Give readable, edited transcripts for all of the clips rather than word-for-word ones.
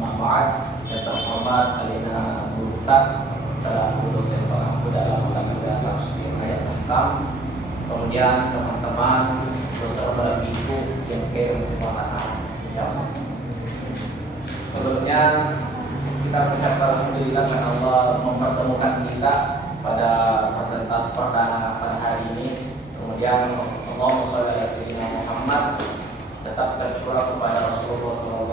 Amma ba'd. Yang terhormat Alina Guru Ustaz selaku dosen pengampu dalam lembaga tafsir ayat 6. Kemudian teman-teman saudara ibu yang kirim kesempatan, insyaallah. Sebelumnya kita mengucapkan alhamdulillah karena Allah mempertemukan kita pada presentasi perdana pada hari ini. Kemudian Allahumma sholli ala sayyidina Muhammad tetap tercurah kepada Rasulullah SAW.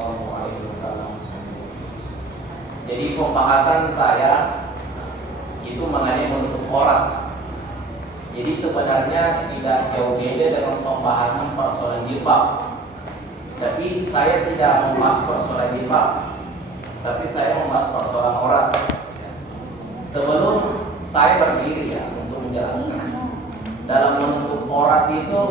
Jadi pembahasan saya itu mengenai menutup aurat. Jadi sebenarnya tidak jauh beda dengan pembahasan persoalan jilbab. Tapi saya tidak membahas persoalan jilbab, tapi saya membahas persoalan aurat. Sebelum saya berdiri untuk menjelaskan dalam menutup aurat itu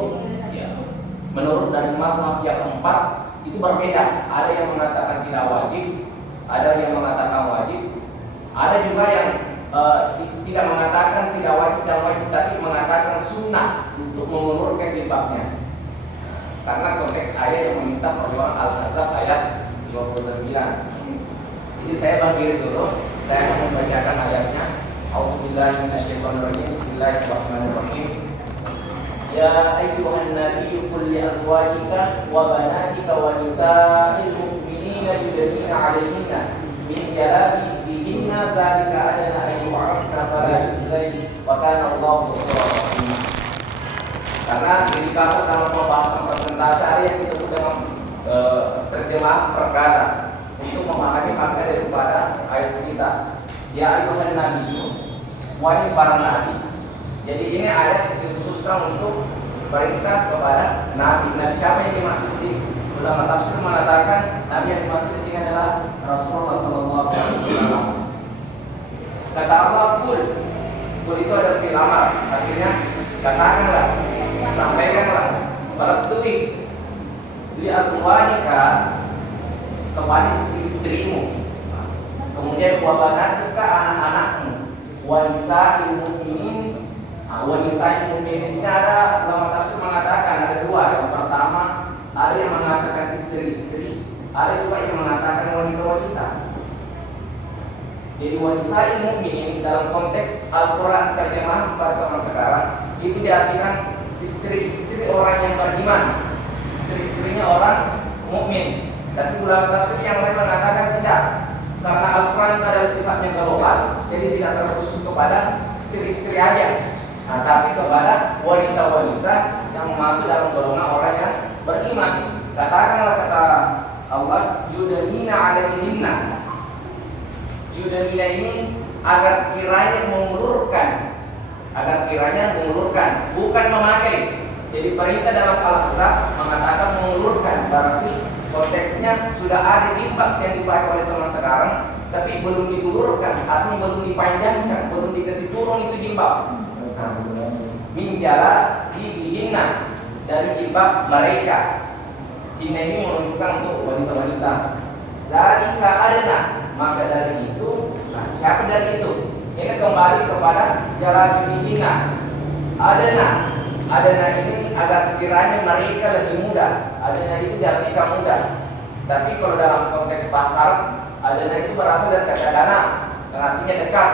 menurut dari mazhab yang 4 itu berbeda. Ada yang mengatakan tidak wajib, ada yang mengatakan wajib, ada juga yang tidak mengatakan tidak wajib dan wajib, tapi mengatakan sunnah untuk mengulurkan jilbabnya. Karena konteks ayat yang meminta persoalan Al-Ahzab ayat 59. Jadi saya berdiri dulu, saya akan membacakan ayatnya. A'udzubillahi minasyaitonirrajim. Bismillahirrahmanirrahim. Ya ayyuhan nabiyyu qul li azwajika wa banatika wa nisa'il mu'minina yudnina 'alayhinna min jalabibihinna dzalika adna an yu'rafna fala yu'zain wa kana Allahu ghafurur rahim. Karena dikatakan dalam pembahasan presentasi ada yang disebut dengan terjemahan perkara untuk memahami makna daripada ayat kita. Ya ayyuhan nabiyyu, wahai para nabi. Jadi ini ayat dikhususkan untuk perintah kepada nabi. Nabi siapa yang dimaksud di sini? Ulama tafsir mengatakan nabi yang dimaksud di sini adalah Rasulullah SAW. Kata Allah, kul itu ada fil amar, artinya katakanlah, sampaikanlah, berarti li azwajika kepada istri-istrimu, kemudian wa banatika anak-anakmu, wa nisa'il mu'minin. Wanita mukmin ini ada ulama tafsir mengatakan ada dua. Yang pertama ada yang mengatakan istri-istri, ada juga yang mengatakan wanita-wanita. Jadi wanita mukmin dalam konteks Al-Quran terjemahan bahasa sekarang itu diartikan istri-istri orang yang beriman, istri-istrinya orang mukmin. Tapi ulama tafsir yang lain mengatakan tidak, karena Al-Quran adalah sifatnya global, jadi tidak terkhusus kepada istri-istri aja. Nah, tapi kepada wanita-wanita yang masuk dalam golongan orang yang beriman. Katakanlah kata Allah, yudnina 'alaihinna. Yudnina ini agar kiranya mengulurkan, bukan memakai. Jadi perintah dalam Al-Ahzab mengatakan mengulurkan, berarti konteksnya sudah ada jilbab yang dipakai oleh sama sekarang, tapi belum diulurkan, artinya belum dipanjangkan, belum dikasih turun itu jilbab. Min jalabibihinna, dari jilbab mereka. Hinna ini menunjukkan untuk wanita-wanita. Zalika adna, maka dari itu, siapa dari itu? Ini kembali kepada jalabibihinna. Adna ini agar kiranya mereka lebih mudah. Adna itu diartikan mudah. Tapi kalau dalam konteks pasar, adna itu berasal dari kata dana, yang artinya dekat.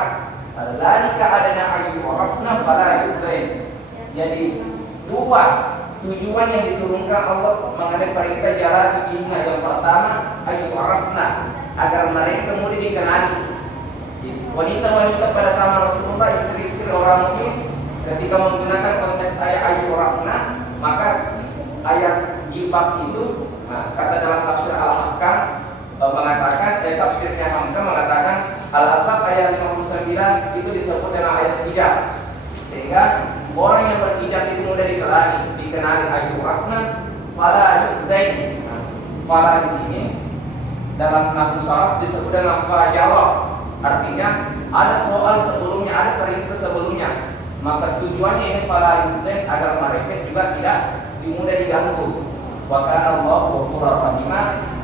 Zalika adna ayyurafna fala yu'zain. Jadi dua tujuan yang diturunkan Allah mengenai perintah jalabibihinna. Yang pertama ayyurafna, agar mereka mudah dikenali. Wanita-wanita pada zaman Rasulullah, istri-istri orang mukmin, ketika menggunakan konteks ayat ayyurafna, maka ayat jilbab itu, kata dalam tafsir Al-Hakam mengatakan, tafsirnya Hamka mengatakan Al-Ahzab ayat 59 itu disebut dengan ayat hijab, sehingga orang yang berhijab itu mudah dikenali ayyurafna fala yu'zain. Fala di sini dalam nahwu sharaf disebut dengan fajarah, artinya ada soal sebelumnya, ada perintah sebelumnya, maka tujuannya ini fala yu'zain agar mereka juga tidak mudah diganggu. Wa kana Allahu ghafurur rahim,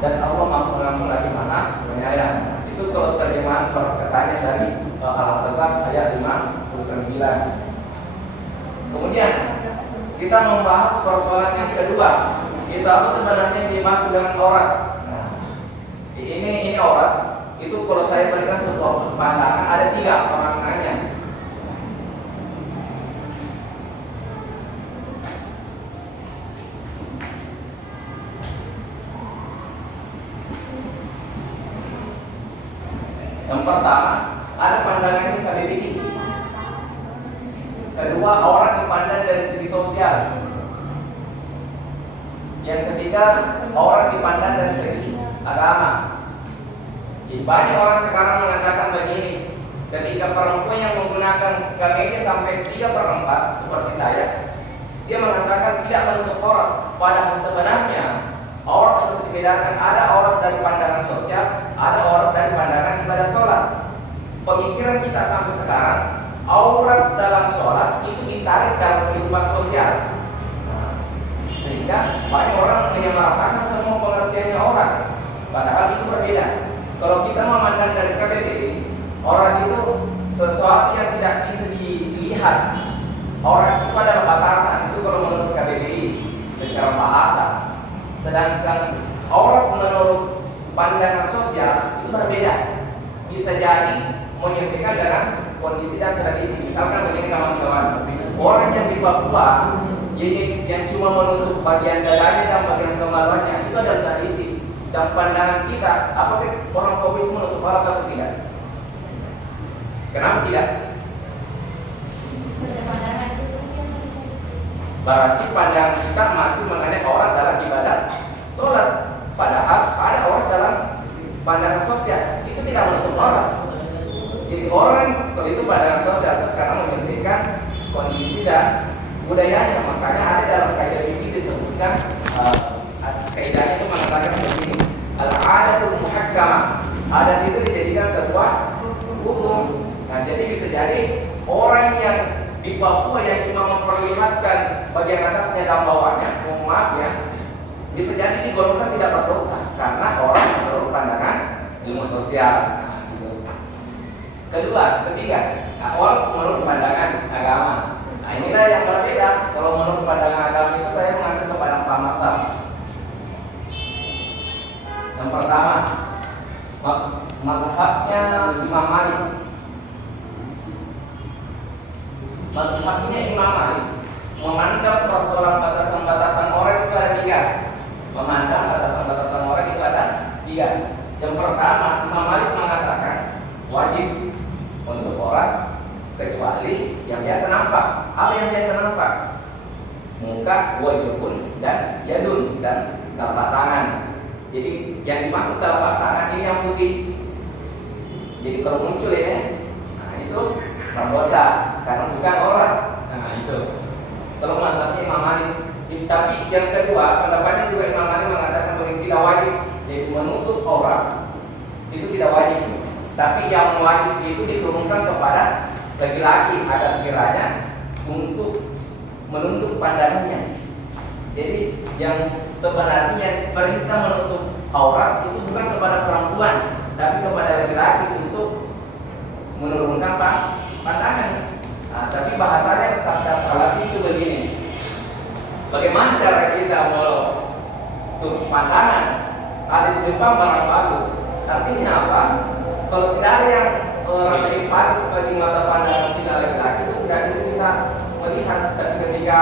dan Allah Maha Pengampun lagi Maha Penyayang. Itu kalau terjemahan perkataannya dari Al-Ahzab ayat 59. Kemudian kita membahas persoalan yang kedua, itu apa sebenarnya yang dimaksud dengan aurat. Ini aurat. Itu kalau saya berikan sebuah pandangan ada 3 maknanya. Yang pertama, ada pandangan ini KBBI. Kedua, aurat dipandang dari segi sosial. Yang ketiga, aurat dipandang dari segi agama. Jadi banyak orang sekarang mengatakan begini, ketika perempuan yang menggunakan kemeja sampai 3/4 seperti saya, dia mengatakan tidak menutup aurat. Padahal sebenarnya aurat harus dibedakan. Ada aurat dari pandangan sosial, ada aurat dari pandangan ibadah sholat. Pemikiran kita sampai sekarang, aurat dalam sholat itu ditarik dalam kehidupan sosial. Sehingga banyak orang menyamaratakan semua pengertiannya aurat, padahal itu berbeda. Kalau kita memandang dari KBBI, aurat itu sesuatu yang tidak bisa dilihat. Aurat itu adalah batasan, itu kalau menurut KBBI secara bahasa. Sedangkan aurat menurut pandangan sosial itu berbeda. Bisa jadi menyesuaikan dengan kondisi dan tradisi. Misalkan begini kawan-kawan, orang yang di Papua yang cuma menutup bagian dadanya dan bagian kemaluannya itu adalah tradisi. Dan pandangan kita, apakah orang Papua itu menutup aurat atau tidak? Kenapa tidak? Berarti pandangan kita masih mengenai aurat dalam ibadah sholat. Padahal ada aurat dalam pandangan sosial, itu tidak menutup aurat. Jadi orang itu pandangan sosial itu karena menyesuaikan kondisi dan budayanya. Makanya ada dalam kaidah fikih disebutkan kaidahnya itu mengatakan begini, al-'adatul muhakkamah. Adat itu dijadikan sebuah hukum. Nah, jadi bisa jadi orang yang di Papua yang cuma memperlihatkan bagian atasnya dan bawahnya, mohon maaf ya, bisa jadi digolongkan tidak berdosa karena orang menurut pandangan ilmu sosial. Nah, gitu. Ketiga, orang menurut pandangan agama. Nah, inilah yang berbeda. Kalau menurut pandangan agama itu saya mengambil kepada 4 mazhab. Yang pertama, mazhabnya Imam Malik. Mazhabnya Imam Malik memandang persoalan batasan-batasan orang itu ada 3. Memandang batasan-batasan orang itu ada 3. Yang pertama, Imam Malik mengatakan wajib untuk orang kecuali yang biasa nampak. Apa yang biasa nampak? Muka, wajhun, dan yadun, dan telapak tangan. Jadi yang dimaksud telapak tangan ini yang putih. Jadi kalau muncul ya, nah itu berdosa karena bukan orang. Nah itu. Kalau mazhabnya Imam Malik. Tapi yang kedua, pendapatnya juga Imam Malik mengatakan bahwa tidak wajib. Jadi menutup aurat itu tidak wajib. Tapi yang wajib itu diturunkan kepada laki-laki, ada kiranya untuk menutup pandangannya. Jadi yang sebenarnya perintah menutup aurat itu bukan kepada perempuan, tapi kepada laki-laki untuk menurunkan pandangan. Nah, tapi bahasanya Ustaz Salat itu begini. Bagaimana cara kita mau tutup pandangan? Ada di depan barang bagus. Artinya apa? Kalau tidak ada yang rasa empati bagi mata pandangan kita laki-laki itu tidak bisa kita melihat. Tapi ketika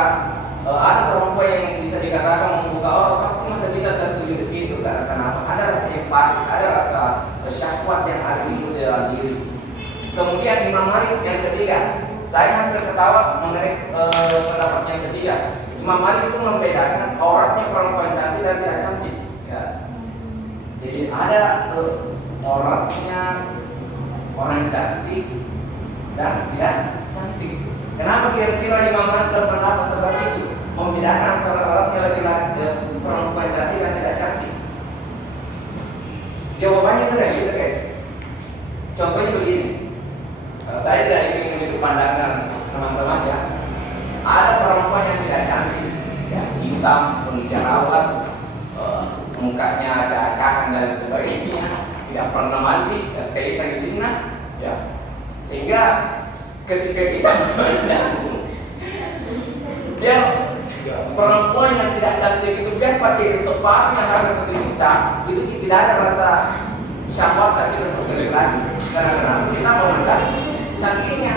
ada perempuan yang bisa dikatakan membuka aurat, pasti mata kita tertuju di situ. Karena kenapa? Ada rasa empati, ada rasa syahwat yang ada di dalam diri. Kemudian Imam Malik yang ketiga, saya hampir ketawa mengenai pendapat yang ketiga. Imam Malik itu membedakan auratnya perempuan cantik dan tidak cantik. Ya. Jadi ada auratnya orang cantik dan tidak cantik. Kenapa kira-kira Imam Malik berpendapat seperti itu? Membedakan antara auratnya laki-laki perempuan cantik dan tidak cantik. Jawabannya itu kayak gitu guys. Contohnya begini. Saya tidak ingin meniru pandangan teman-teman ya. Ada perempuan yang tidak cantik, ya, hitam, penuh jerawat, mukanya acak-acakan dan sebagainya, tidak pernah mandi, kayak Sina, ya. Sehingga ketika kita memandang dia perempuan yang tidak cantik itu biar pakai sepatu yang harga 1 juta, itu tidak ada rasa syahwat kita sekali lagi. Karena kita memandang cantiknya,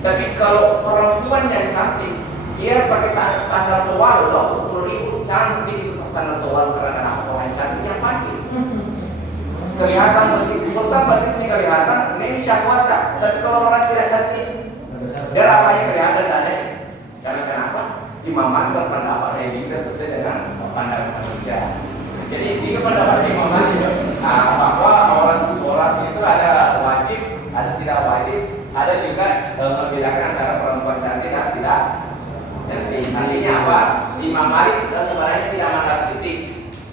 tapi kalau perempuan yang cantik, dia pakai sandal sewal loh 10.000 cantik itu sandal sewal karena orang cantik yang pakai. Kelihatan betis, bosan betis ini kelihatan, ini syahwat tak. Tapi kalau orang tidak cantik, dia apanya kelihatan tak ada. Karena kenapa? Imam Malik berpendapat ini sesuai dengan pandangan manusia. Jadi tiga pendapat Imam Malik bahwa orang itu ada wajib, ada tidak wajib, ada juga membedakan antara perempuan cantik dan tidak cantik. Artinya apa? Imam Malik sebenarnya tidak mandang fisik,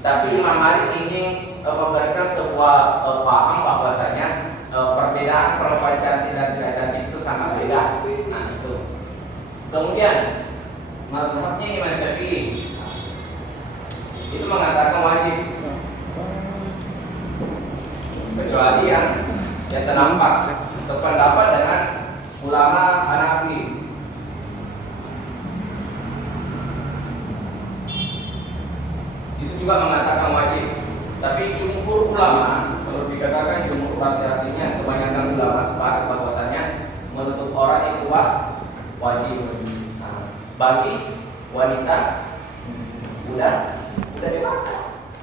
tapi Imam Malik ingin memberikan sebuah paham bahwasanya perbedaan perempuan cantik dan tidak cantik itu sangat beda. Nah itu. Kemudian mazhabnya Imam Syafi'i itu mengatakan wajib, kecuali yang senampak sependapat dengan ulama Hanafi. Itu juga mengatakan wajib. Tapi jumhur ulama, kalau dikatakan jumhur artinya kebanyakan ulama sepakat bahwasanya menutup orang itu wajib. Nah, bagi wanita sudah dewasa.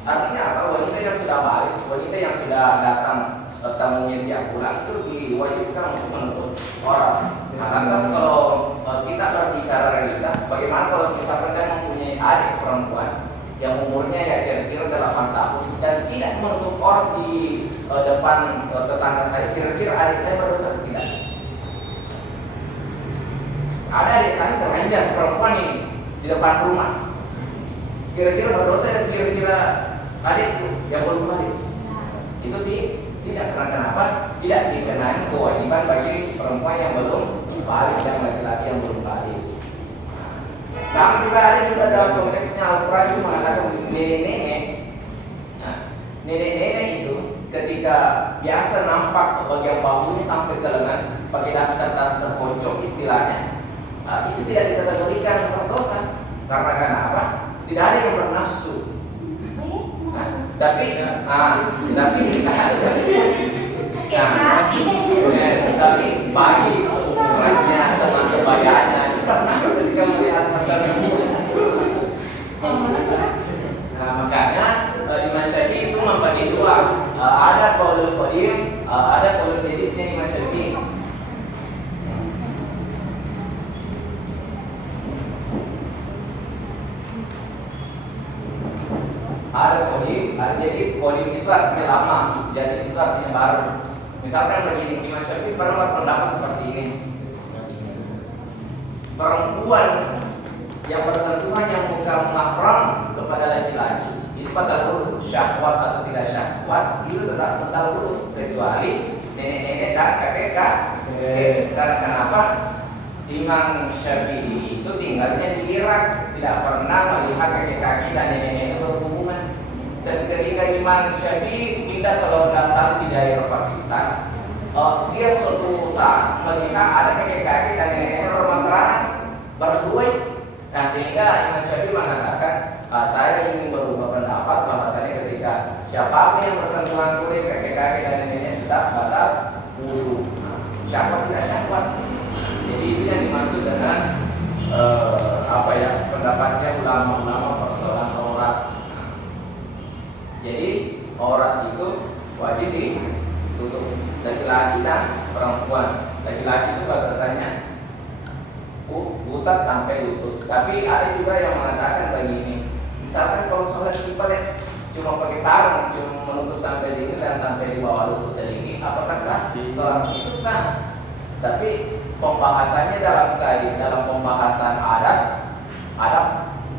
Artinya apa? Wanita yang sudah balik, wanita yang sudah datang tamunya tiap bulan itu diwajibkan untuk menutup orang. Nah, lantas kalau kita berbicara realita, bagaimana kalau misalkan saya mempunyai adik perempuan yang umurnya ya kira-kira 8 tahun dan tidak menutup orang di depan tetangga saya, kira-kira adik saya berdosa atau tidak? Ada adik saya telanjang perempuan ini di depan rumah, kira-kira berdosa dan kira-kira adik itu yang belum balik itu tidak. Karena kenapa? Tidak dikenai kewajiban bagi perempuan yang belum balik dan laki-laki yang belum balik. Sama juga ada juga dalam konteksnya Al-Quran itu mengatakan nenek-nenek. Nah, nenek-nenek itu ketika biasa nampak bagian bahunya sampai ke lengan pakai daster-daster pocong istilahnya, itu tidak dikategorikan berdosa. Karena kenapa? Tidak ada yang bernafsu. Tapi bagi seumurannya teman sebayanya pernah ketika melihat masyarakat. Nah, makanya Imam Syafi'i itu membagi dua, ada qaulul qadim, ada qaulul jadidnya Imam Syafi'i. Ada qadim, ada jadid. Qadim itu artinya lama, jadid itu artinya baru. Misalkan begini, Imam Syafi'i pernah berpendapat seperti ini. Perempuan yang bersentuhan yang bukan mahram kepada laki-laki itu batal wudhu, syahwat atau tidak syahwat itu tetap batal wudhu, kecuali nenek-nenek dan kakek-kakek. Karena kenapa? Imam Syafi'i itu tinggalnya di Irak, tidak pernah melihat kakek-kakek dan nenek-nenek berhubungan. Dan ketika Imam Syafi'i pindah ke London di daerah Pakistan, dia suatu saat melihat ada kakek-kakek dan nenek-nenek bermasalahan berdua. Nah, sehingga Imam Syafi'i mengatakan, saya ingin berubah pendapat bahwasanya ketika siapapun yang bersentuhan kulit kakek-kakek dan nenek-nenek tetap batal wudhu. Syahwat tidak syahwat. Jadi itu yang dimaksud dengan pendapatnya ulama-ulama persoalan aurat. Jadi aurat itu wajib ditutup, laki-laki dan perempuan. Laki-laki itu batasannya pusat sampai lutut. Tapi ada juga yang mengatakan begini, misalkan kalau sholat simpel ya, cuma pakai sarung, cuma menutup sampai sini dan sampai di bawah lutut sedikit, apakah sah? Sholat itu sah. Tapi pembahasannya dalam pembahasan adab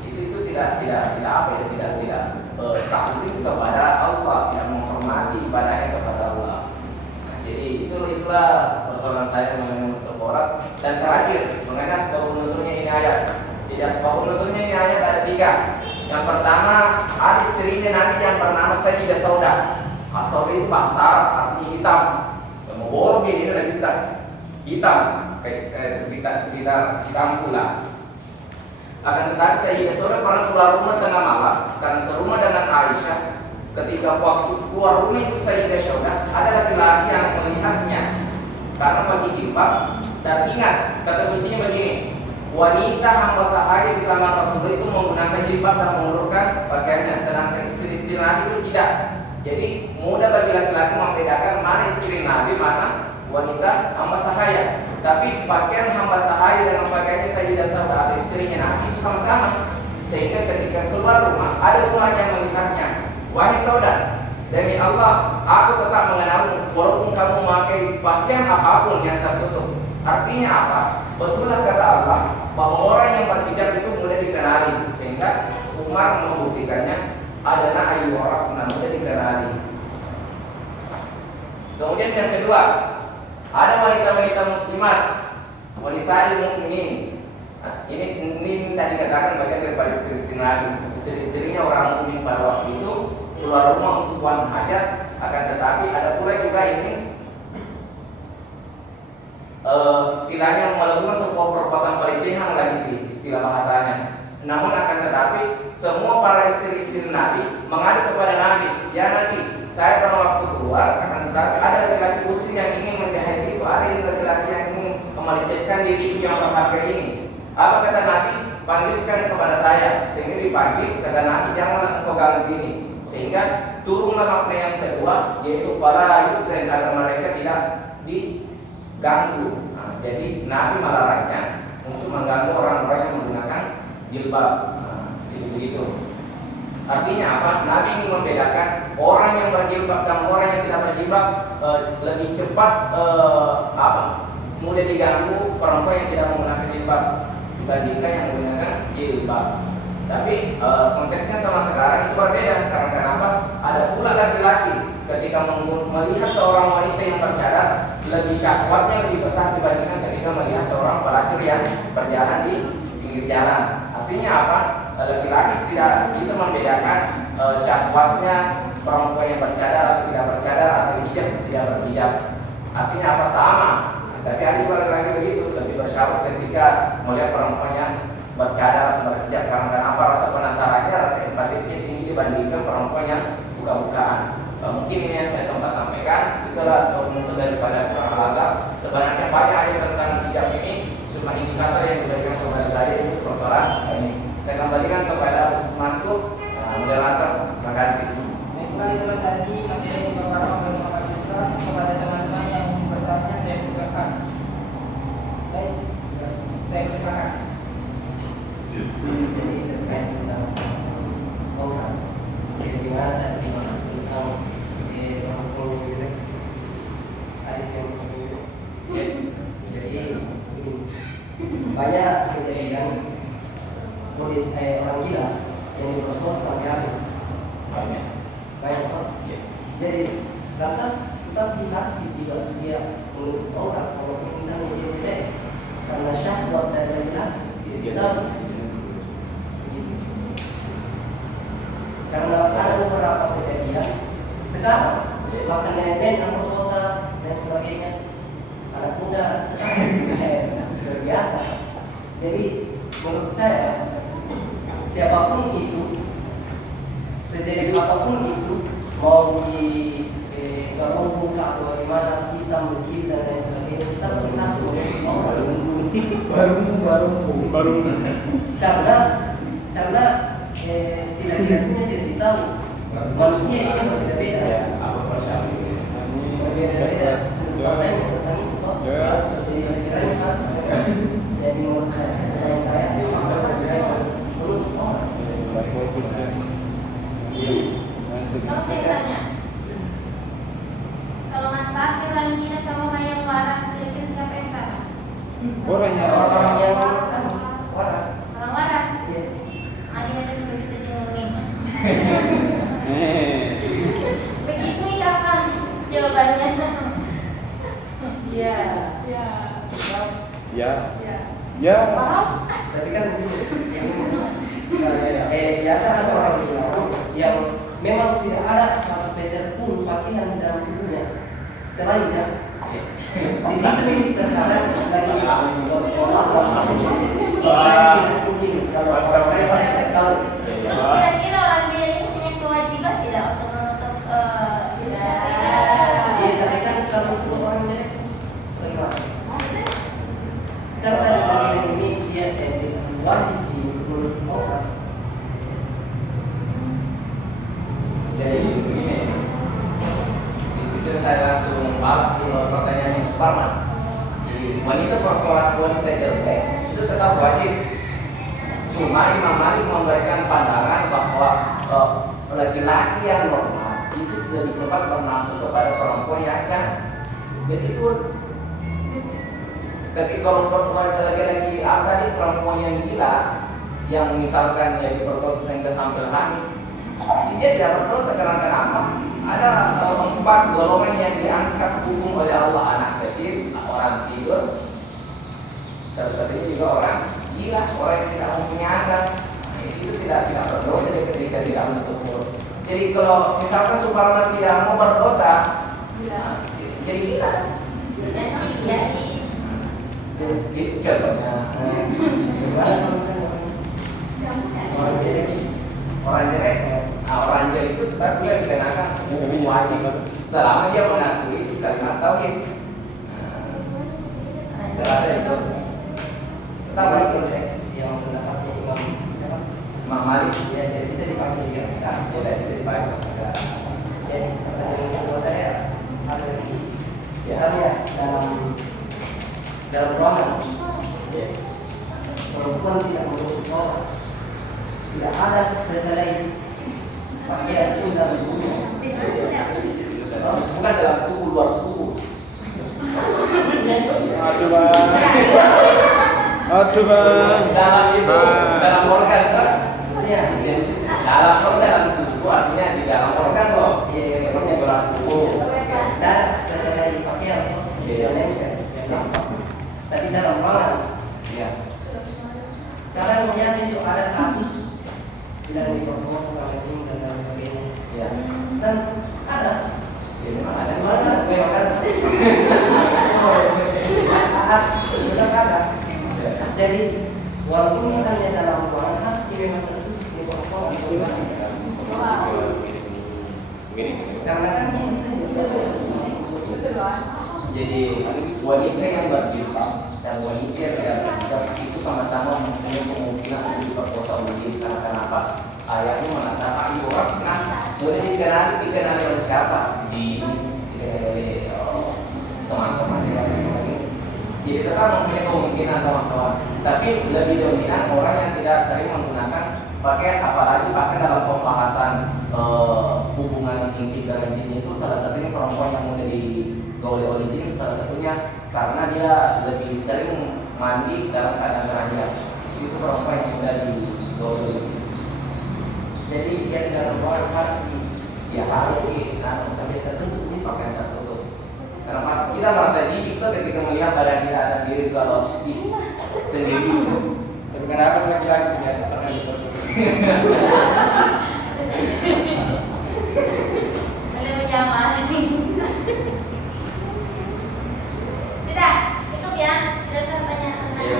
itu tidak takzim kepada Allah, tidak menghormati ibadahnya kepada Allah. Nah, jadi itulah persoalan saya mengenai menutup aurat. Dan terakhir mengenai asbabun nuzulnya ini ayat. Jadi asbabun nuzulnya ini ayat ada 3. Yang pertama, ada istrinya Nabi yang bernama Sayyidah Saudah. Saudah itu bahasa Arab artinya hitam. Mau ini ada hitam kayak sekitar hitam pula. Akan tetapi Sayyidah Saudah pernah keluar rumah tengah malam karena serumah dengan Aisyah. ketika waktu keluar rumah itu Sayyidah Saudah, ada laki-laki yang melihatnya karena pakai jilbab. Dan ingat, kata kuncinya begini, wanita hamba sahaya di zaman Rasulullah itu menggunakan jilbab dan mengulurkan pakaiannya, sedangkan istri-istri Nabi itu tidak. Jadi mudah bagi laki-laki membedakan mana istri Nabi, mana wanita hamba sahaya. Tapi pakaian hamba sahaya dengan pakaiannya Sayyidah Saudah atau istrinya Nabi itu sama-sama. Sehingga ketika keluar rumah, ada orang yang melihatnya, wahai Saudah, demi Allah, aku tetap mengenalmu walaupun kamu memakai pakaian apapun yang tertutup. Artinya apa? Betullah kata Allah bahwa orang yang berhijab itu mudah dikenali, sehingga Umar membuktikannya adana ayu warafna, mudah dikenali. Kemudian yang kedua, ada wanita-wanita muslimat, wanisa'il mukminin. Nah, ini tidak dikatakan bagian daripada istri-istri Nabi. Istri-istrinya orang mukmin pada waktu itu keluar rumah untuk buang hajat. Akan tetapi ada pula juga ini istilahnya melakukan sebuah perbuatan pelecehan lagi istilah bahasanya. Namun akan tetapi semua para istri-istri Nabi mengadu kepada Nabi, ya Nabi, saya pernah waktu keluar, akan tetapi ada laki-laki muslim yang ingin menjahiti itu, ada laki-laki yang ingin melecehkan diri yang berharga ini. Apa kata Nabi? Panggilkan kepada saya. Sehingga dipanggil, kata Nabi, janganlah engkau ganggu ini. Sehingga turunlah makna yang kedua, yaitu fala itu antara mereka tidak diganggu. Nah, jadi Nabi melarangnya untuk mengganggu orang-orang yang menggunakan jilbab. Nah, jadi begitu. Artinya apa? Nabi ingin membedakan orang yang berjilbab dan orang yang tidak berjilbab lebih cepat mudah diganggu perempuan yang tidak menggunakan jilbab dibandingkan yang menggunakan jilbab. Tapi konteksnya sama sekarang itu berbeda. Karena kenapa? Ada pula laki-laki ketika melihat seorang wanita yang bercadar, lebih syahwatnya lebih besar dibandingkan ketika melihat seorang pelacur yang berjalan di pinggir jalan. Artinya apa? Laki-laki tidak bisa membedakan syahwatnya perempuan yang bercadar atau tidak bercadar, atau hijab tidak berhijab. Artinya apa? Sama. Tapi ada juga laki-laki begitu, lebih bersyahwat ketika melihat perempuan yang bercadar atau berhijab. Karena apa? Rasa penasarannya, rasa empatiknya tinggi dibandingkan perempuan yang buka-bukaan. Mungkin ini yang saya sempat sampaikan. Itulah sebuah muncul daripada Quran Al-Azhar. Sebenarnya banyak ayat tentang hijab ini, cuma indikator yang diberikan kepada saya itu persoalan ini. Saya kembalikan kepada Usmanku, moderator. Terima kasih. Baiklah, itu tadi materi yang beberapa kepada teman-teman yang ingin bertanya, saya persilakan. Baik, saya persilakan. Jadi terkait tentang orang bagaimana dan gimana tentang orang gitu, ada yang jadi banyak kejadian orang gila yang diproses sampai hari Banyak. Pak. Jadi lantas kita harus tidak dia menurut orang kalau misalnya dia tidak karena syahwat dan laki-laki kita karena ada beberapa kejadian sekarang bahkan nenek yang berdosa dan sebagainya, anak muda sekarang luar biasa. Jadi menurut saya siapapun itu, sejauh apapun itu, mau di gabung buka atau bagaimana, hitam begitu dan lain sebagainya, kita pernah sebagai orang baru karena si laki-lakinya tidak tahu manusia ini berbeda-beda, berbeda-beda sebetulnya tentang itu kok. Jadi sekiranya harus jadi menurut saya menurut orang. Kalau saya tanya, kalau masak si orang gila sama orang yang waras, kira-kira siapa yang salah? Orang yang waras. Orang waras. Iya. Akhirnya kan begitu jengungin. Begitu nih kakak jawabannya. Iya. Ya. Paham? Tapi kan biasa ada orang bilang yang memang tidak ada satu peser pun pakaian dalam tubuhnya telanjang. Di situ ini terkadang lagi saya tidak mungkin kalau orang saya tahu. Terus kira-kira orang gila ini punya kewajiban tidak untuk Justru saya langsung balas pertanyaan yang Suparman. Jadi wanita persoalan wanita jelek itu tetap wajib. Cuma Imam Malik memberikan pandangan bahwa laki-laki yang normal itu lebih cepat bernafsu kepada perempuan yang beautiful. Tapi kalau perempuan laki-laki tadi perempuan yang gila, yang misalkan ya diperkosa sehingga sampai hamil, dia tidak berdosa karena kenapa? Ada 4 golongan yang diangkat hukum oleh Allah: anak kecil, orang tidur, salah satunya juga orang gila, orang yang tidak mempunyai akal. Itu tidak berdosa ketika tidak menutup mulut. Jadi kalau misalkan Suparman tidak mau berdosa, jadi gila. Itu contohnya. Orang jelek, orang jelek itu tetap dia dikenakan hukum wajib selama dia mengakui kalimat tauhid. Serasa itu. Kita balik konteks yang pendapatnya Imam Malik ya, jadi bisa dipakai yang sekarang. tidak bisa dipakai sekarang. Jadi pertanyaan kedua saya ada lagi. Misalnya dalam ruangan, perempuan tidak menutup aurat, tidak ada selain pakaian itu dalam tubuh. Bukan dalam tubuh, luar tubuh. Aduh bang. Aduh bang. Dalam itu, dalam organ kan? Maksudnya, Dalam organ, dalam tubuh artinya di dalam organ loh. iya, Seperti dalam tubuh. ada selain pakaian itu yang nempel, yang nampak. Tapi dalam ruangan, Iya. karena melihat itu ada kasus tidak diperkosa sama tim dan lain sebagainya. Iya. Dan ada Ya memang ada. di mana memang ada. Benar ada. Jadi walaupun misalnya dalam ruangan harus memang tertutup di bawah karena kan ini Jadi wanita yang berjilbab dan wanita yang tidak berjilbab itu sama-sama mempunyai kemungkinan untuk diperkosa oleh jin. Karena kenapa? Ayatnya mengatakan yurakna, boleh dikenali oleh siapa? Jin, dikenali oleh teman-teman. Jadi tetap mempunyai kemungkinan teman-teman. Tapi lebih dominan orang yang tidak sering menggunakan pakaian, apalagi bahkan dalam pembahasan hubungan intim dengan jin itu salah satunya perempuan yang mudah digauli oleh jin, salah satunya karena dia lebih sering mandi dalam keadaan beranjak. Itu perempuan yang mudah digauli oleh jin. jadi dia dalam ruangan harus Harus tapi tertutup, ini pakaian tertutup. Karena pas kita merasa jijik tuh ketika melihat badan kita sendiri kalau sendiri itu. Tapi kenapa laki-laki punya tangan ditutup? Boleh menjamah. Sudah, cukup ya. Tidak usah tanya Iya.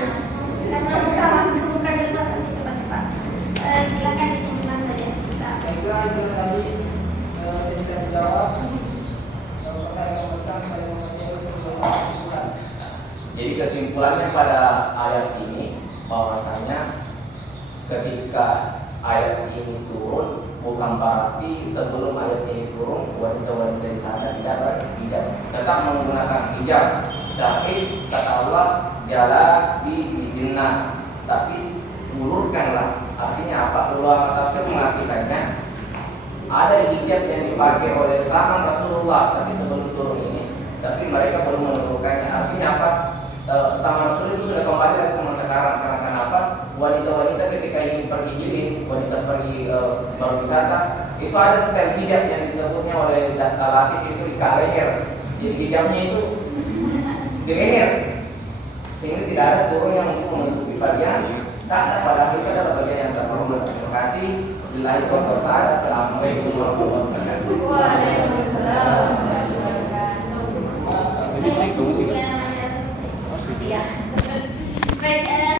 karena buka langsung buka dulu nanti cepat-cepat. Silakan disimpan saja. Saya kira itu tadi saya bisa dijawab. Kalau saya ngomongkan saya mempunyai kesimpulan. Jadi kesimpulannya pada ayat ini bahwasanya ketika ayat ini turun bukan berarti sebelum ayat ini turun wanita-wanita di sana tidak berhijab, tetap menggunakan hijab. Tapi kata Allah jala bijinnah, tapi ulurkanlah. Artinya apa? Ulama tafsir mengartikannya ada hijab yang dipakai oleh zaman Rasulullah tapi sebelum turun ini, tapi mereka belum menurunkannya. Artinya apa? Sama Rasul itu sudah kembali lagi sama sekarang. Karena kenapa? Wanita-wanita ketika ingin pergi healing, wanita pergi berwisata, itu ada style hijab yang disebutnya oleh Das Alatif itu di leher. Jadi hijabnya itu di leher, sehingga tidak ada turun yang untuk menutupi bagian. Tak ada, padahal itu adalah bagian yang terhormat. Terima kasih. Billahi taufiq. Assalamualaikum warahmatullahi wabarakatuh. Waalaikumsalam. Jadi sih